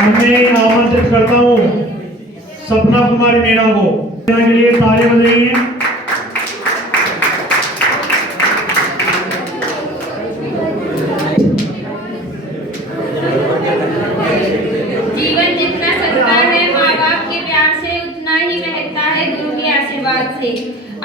और मैं आमंत्रित करता हूँ सपना कुमारी मीणा को के लिए ताली बजाइए। जीवन जितना सस्ता है माँ बाप के प्यार से उतना ही महकता है गुरु के आशीर्वाद से।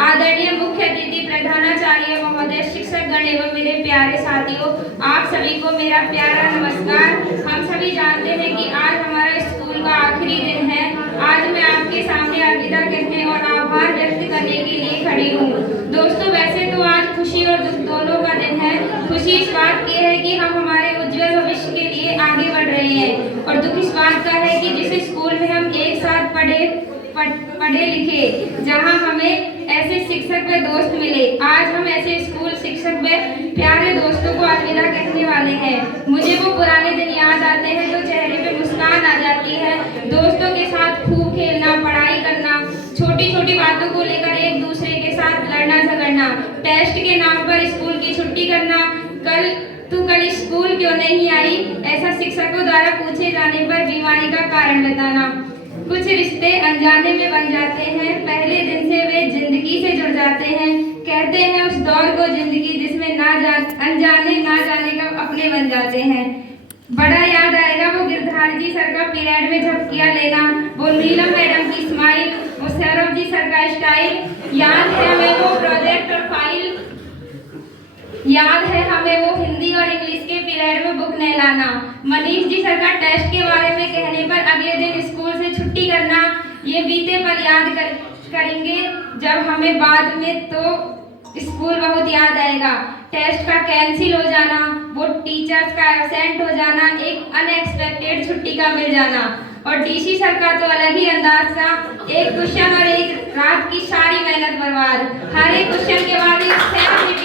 आदरणीय मुख्य अतिथि प्रधानाचार्य महोदय, शिक्षक गण एवं मेरे प्यारे साथियों, आप सभी को मेरा प्यारा नमस्कार। हम सभी जानते हैं कि आज हमारा स्कूल का आखिरी दिन है। आज मैं आपके सामने अलविदा कहने और आभार व्यक्त करने के लिए खड़ी हूँ। दोस्तों, वैसे तो आज खुशी और दुख दोनों का दिन है। खुशी इस बात की है कि हम हमारे उज्जवल भविष्य के लिए आगे बढ़ रहे हैं, और दुख इस बात का है कि जिस स्कूल में हम एक साथ पढ़े लिखे, जहां हमें ऐसे शिक्षक व दोस्त मिले, आज हम ऐसे स्कूल शिक्षक व प्यारे दोस्तों को अलविदा कहने वाले हैं। मुझे वो पुराने दिन याद आते हैं तो चेहरे पे मुस्कान आ जाती है। दोस्तों के साथ खूब खेलना, पढ़ाई करना, छोटी छोटी बातों को लेकर एक दूसरे के साथ लड़ना झगड़ना, टेस्ट के नाम पर स्कूल की छुट्टी करना, कल स्कूल क्यों नहीं आई, ऐसा शिक्षकों द्वारा पूछे जाने पर बीमारी का कारण बताना। कुछ रिश्ते अनजाने में बन जाते हैं, पहले दिन से वे जिंदगी से जुड़ जाते हैं। कहते हैं उस दौर को जिंदगी जिसमें अनजाने ना जाने का अपने बन जाते हैं। बड़ा याद आएगा वो गिरधारी जी सर का पीरियड में झपकियां लेना, वो नीलम मैडम की स्माइल, वो सौरभ जी सर का स्टाइल। याद है हमें वो प्रोजेक्ट और फाइल, याद है हमें वो हिंदी और इंग्लिश के पीरियड में बुक नहीं लाना, मनीष जी सर का टेस्ट के बारे में कहने पर अगले दिन स्कूल से छुट्टी करना। ये बीते पल याद करेंगे जब हमें बाद में तो स्कूल बहुत याद आएगा। टेस्ट का कैंसिल हो जाना, वो टीचर्स का एब्सेंट हो जाना, एक अनएक्सपेक्टेड छुट्टी का मिल जाना, और डीसी सर का तो अलग ही अंदाज था। एक क्वेश्चन और एक रात की सारी मेहनत बर्बाद। हर एक क्वेश्चन के बाद एक सेल्फ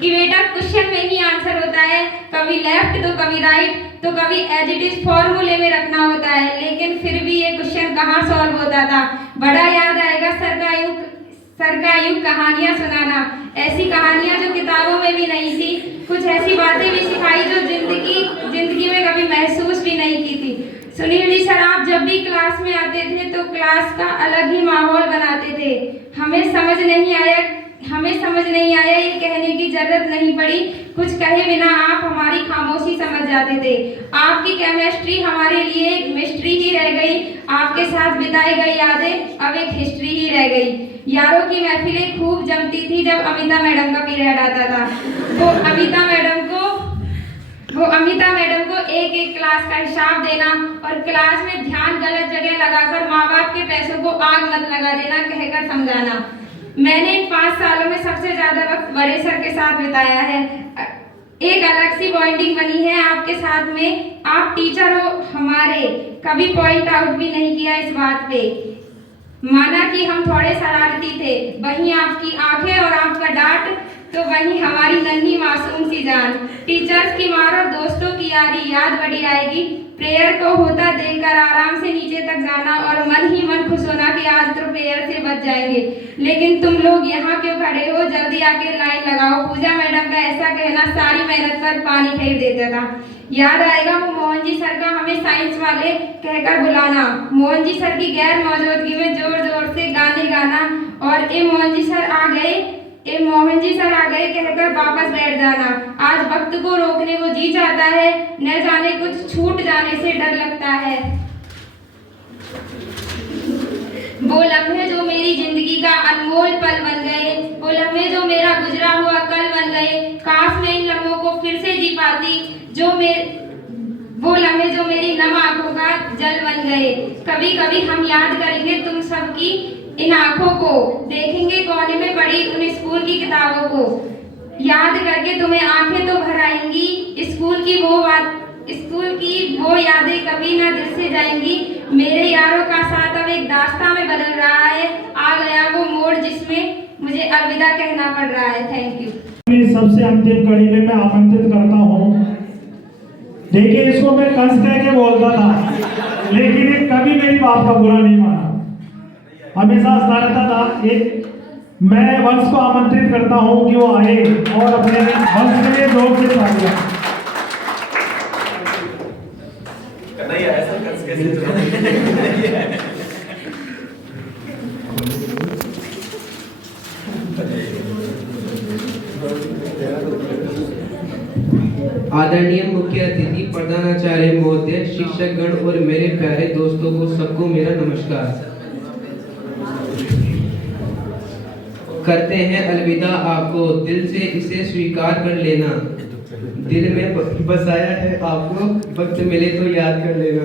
कि बेटा क्वेश्चन में ही आंसर होता है, कभी लेफ्ट तो कभी राइट तो कभी एज इट इज फॉर्मूले में रखना होता है, लेकिन फिर भी ये क्वेश्चन कहाँ सॉल्व होता था। बड़ा याद आएगा सर का युग कहानियां सुनाना, ऐसी कहानियां जो किताबों में भी नहीं थी, कुछ ऐसी बातें भी सिखाई जो जिंदगी में कभी महसूस भी नहीं की थी। सुनील जी सर, आप जब भी क्लास में आते थे तो क्लास का अलग ही माहौल बनाते थे। हमें समझ नहीं आया ये कहने की जरूरत नहीं पड़ी, कुछ कहे बिना आप हमारी खामोशी समझ जाते थे। आपकी केमिस्ट्री हमारे लिए एक मिस्ट्री ही रह गई, आपके साथ बिताई गई यादें अब एक हिस्ट्री ही रह गई। यारों की महफिलें खूब जमती थी जब अमिता मैडम का पीरियड आता था। वो अमिता मैडम को एक एक क्लास का हिसाब देना और क्लास में ध्यान गलत जगह लगाकर माँ बाप के पैसों को आग मत लगा देना कहकर समझाना। मैंने इन 5 सालों में सबसे ज्यादा वक्त बड़े सर के साथ बिताया है। एक अलग सी बॉन्डिंग बनी है आपके साथ में। आप टीचर हो हमारे, कभी पॉइंट आउट भी नहीं किया इस बात पे। माना कि हम थोड़े शरारती थे, वहीं आपकी आंखें और आपका डांट तो वहीं हमारी नन्ही मासूम सी जान। टीचर्स की मार और दोस्तों की यारी याद बड़ी आएगी। प्रेयर को होता देखकर आराम से नीचे तक जाना और मन ही मन खुश होना कि आज तो प्रेयर से बच जाएंगे, लेकिन तुम लोग यहाँ क्यों खड़े हो, जल्दी आके लाइन लगाओ। पूजा मैडम का ऐसा कहना सारी मेहनत पर पानी फेर देता था। याद आएगा वो मोहन जी सर का हमें साइंस वाले कहकर बुलाना, मोहन जी सर की गैर मौजूदगी में जोर जोर से गाने गाना और ए मोहन जी सर आ गए कहकर वापस बैठ जाना। आज वक्त को रोकने को जी चाहता है, न जाने कुछ छूट जाने से डर लगता है। वो लम्हे जो मेरी जिंदगी का अनमोल पल बन गए, वो लम्हे जो मेरा गुजरा हुआ कल बन गए। काश मैं इन लम्हों को फिर से जी पाती, वो लम्हे जो मेरी नम आंखों का जल बन गए। कभी कभी हम याद करेंगे तुम सबकी इन आंखों को, देखेंगे कोने में पड़ी उन स्कूल की किताबों को, याद करके तुम्हें आंखें तो भर आएंगी। स्कूल की वो यादें कभी ना दिल से जाएंगी। मेरे यारों का साथ अब एक दास्तां में बदल रहा है, आ गया वो मोड़ जिसमें मुझे अलविदा कहना पड़ रहा है। Thank you. सबसे अंतिम कड़ी में मैं आमंत्रित करता हूँ। देखिए, इसको मैं कंस कह के बोलता था, लेकिन ये कभी मेरी बात का बुरा नहीं माना, हमेशा सहता था। मैं वंश को आमंत्रित करता हूं कि वो आए और अपने वंश के लिए जोर से तालियां। नहीं आया सर, कंस कैसे आदरणीय मुख्य अतिथि, प्रधानाचार्य महोदय, शिक्षकगण और मेरे प्यारे दोस्तों को सबको मेरा नमस्कार। करते हैं अलविदा आपको, दिल से इसे स्वीकार कर लेना। दिल में बसाया है आपको, वक्त मिले तो याद कर लेना।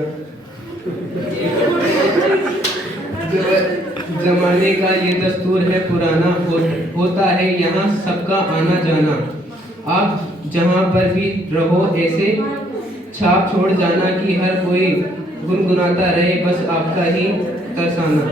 जमाने का ये दस्तूर है पुराना, होता है यहाँ सबका आना जाना। आप जहाँ पर भी रहो ऐसे छाप छोड़ जाना कि हर कोई गुनगुनाता रहे बस आपका ही तरसाना।